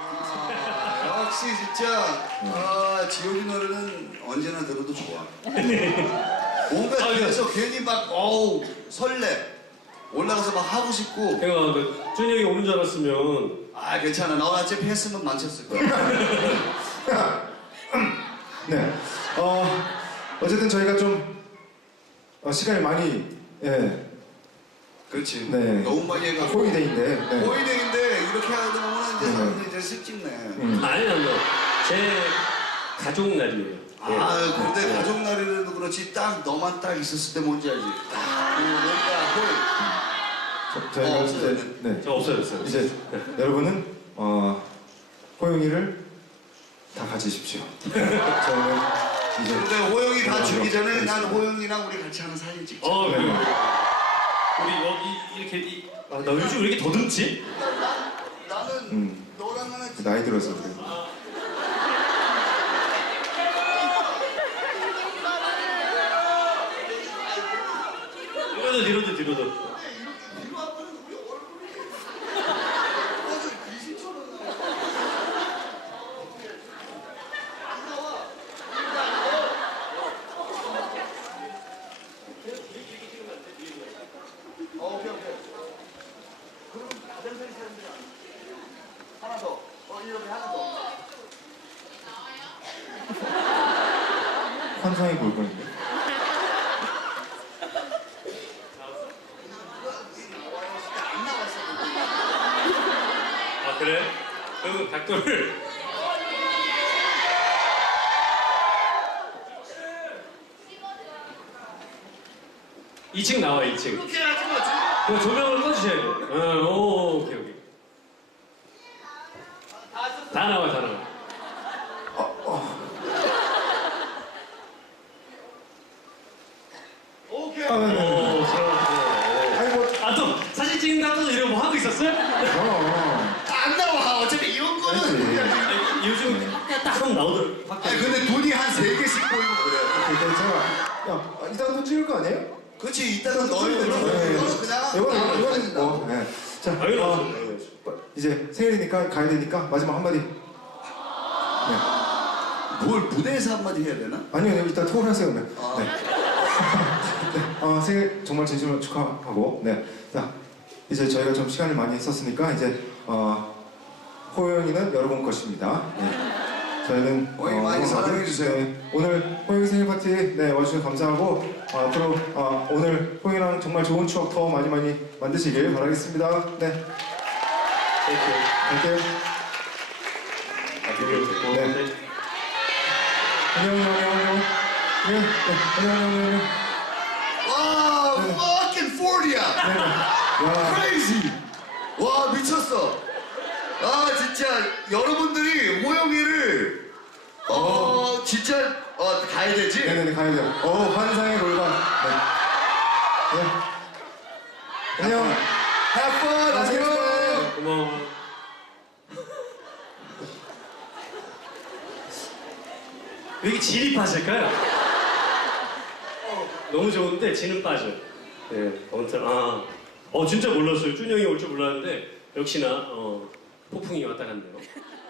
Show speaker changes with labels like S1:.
S1: 역시 진짜 지효이 노래는 언제나 들어도 좋아. 뭔가 뒤에서 괜히 막 어우 설레. 올라가서 막 하고 싶고.
S2: 내가 준이 형이 오는 줄 알았으면
S1: 아 괜찮아. 너 어차피 했으면 망쳤을 거야.
S3: 네. 어쨌든 저희가 좀 시간이 많이
S1: 그렇지.
S3: 네.
S1: 너무 많이 해가지고.
S3: 호의데이인데. 네.
S1: 호의데이인데 이렇게 하다 보면 이제 사람들이 이제 슬찍네.
S2: 아니요, 제 가족 날이에요.
S1: 근데
S2: 네.
S1: 가족 날이라도 그렇지 딱 너만 딱 있었을 때 뭔지 알지? 딱 뭔가 호의.
S3: 저희가
S1: 없어요.
S3: 이제 네.
S2: 저 없어졌어요.
S3: 이제 여러분은 호영이를 다 가지십시오. 저희는 이제
S1: 근데 호영이 다 주기 전에
S3: 알겠습니다.
S1: 난 호영이랑 우리 같이 하는 사진 찍자.
S2: 그래. 우리 여기 이렇게 나 요즘 왜 이렇게 더듬지?
S1: 나는 너랑 하나
S3: 나이 들어서 그래.
S2: 뒤로도.
S1: 하나 더. 이렇게 하나 더.
S3: 환상이 볼 건데.
S1: 안 나왔어.
S2: 아 그래? 그럼 각도를 2층 나와 2층.
S1: 이렇게 하지 마.
S2: 그 조명을 꺼주셔야 돼요. 오케이. 다 나와.
S1: 오케이.
S3: 아니 뭐
S2: 또 사진 찍는다고 이러고 뭐 하고 있었어요?
S1: 안 나와. 어차피 이런 거는.
S3: 그렇지.
S2: 아니, 요즘 딱 하면 나오더라고.
S1: 아니 근데 돈이 한 3개씩 보이고 그래.
S3: 그러니까 제가 이따가도 찍을 거 아니에요?
S1: 그렇지. 이따가 너는 그냥.
S3: 이거는 뭐. 네. 자, 이제 생일이니까 가야 되니까 마지막 한마디. 네.
S1: 뭘 무대에서 한마디 해야 되나?
S3: 아니요, 이따 토를 하세요. 네. 네. 네. 생일 정말 진심으로 축하하고, 네. 자, 이제 저희가 좀 시간을 많이 썼으니까 이제 호영이는 여러분 것입니다. 네. 저희는
S1: 호영이 많이 사랑해주세요.
S3: 네. 오늘 호영이 생일 파티 와주셔서 감사하고 앞으로 오늘 호영이랑 정말 좋은 추억 더 많이 만드시길 바라겠습니다. 네. 갈게요. 네. 안녕. 안녕.
S1: 와, fucking 40야. Crazy. 와, 미쳤어. 진짜 여러분들이 호영이를 진짜 가야 되지?
S3: 네네네, 가야 돼요. 환상의 골반. 네. 안녕.
S1: Have fun. 안녕.
S2: 고마워. 왜 이렇게 질이 빠질까요? 너무 좋은데 지는 빠져. 네, 아무튼 진짜 몰랐어요. 준이 형이 올 줄 몰랐는데 역시나 폭풍이 왔다 갔네요.